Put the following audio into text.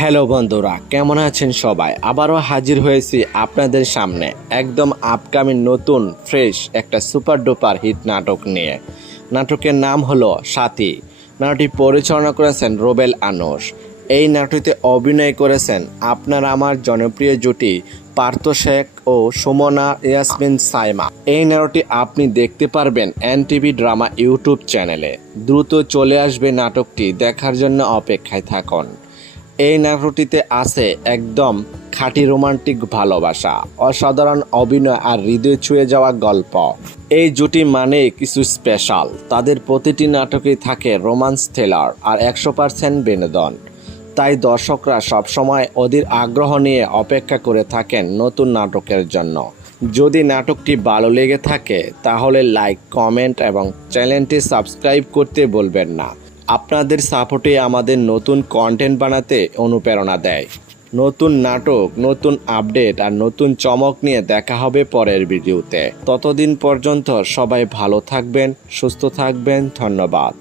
Hello বন্ধুরা, কেমন আছেন সবাই? আবারও হাজির হয়েছি আপনাদের সামনে একদম আপকামিং নতুন ফ্রেশ একটা সুপার ডুপার হিট নাটক নিয়ে। নাটকের নাম হলো সাথী। নাটকটি পরিচালনা করেছেন রুবেল আনুশ। এই নাটকটিতে অভিনয় করেছেন আপনার আমার জনপ্রিয় জুটি পার্থ শেখ ও সুমনা ইয়াসমিন সাইমা। এই নাটকটি আপনি দেখতে পারবেন এনটিভি ড্রামা ইউটিউব চ্যানেলে। দ্রুত চলে আসবে নাটকটি দেখার জন্য অপেক্ষায় থাকুন। এই নাটকটিতে আছে একদম খাঁটি রোমান্টিক ভালোবাসা, অসাধারণ অভিনয় আর হৃদয় ছুঁয়ে যাওয়া গল্প। এই জুটি মানে কিছু স্পেশাল। তাদের প্রতিটি নাটকেই থাকে রোমান্স থ্রিলার আর 100% বিনোদন। তাই দর্শকরা সবসময় অধীর আগ্রহ নিয়ে অপেক্ষা করে থাকেন নতুন নাটকের জন্য। যদি নাটকটি ভালো লেগে থাকে তাহলে লাইক, কমেন্ট এবং চ্যানেলটি সাবস্ক্রাইব করতে বলবেন না। আপনাদের সাপোর্টে আমাদের নতুন কন্টেন্ট বানাতে অনুপ্রেরণা দেয়। নতুন নাটক, নতুন আপডেট আর নতুন চমক নিয়ে দেখা হবে পরের ভিডিওতে। ততদিন পর্যন্ত সবাই ভালো থাকবেন, সুস্থ থাকবেন। ধন্যবাদ।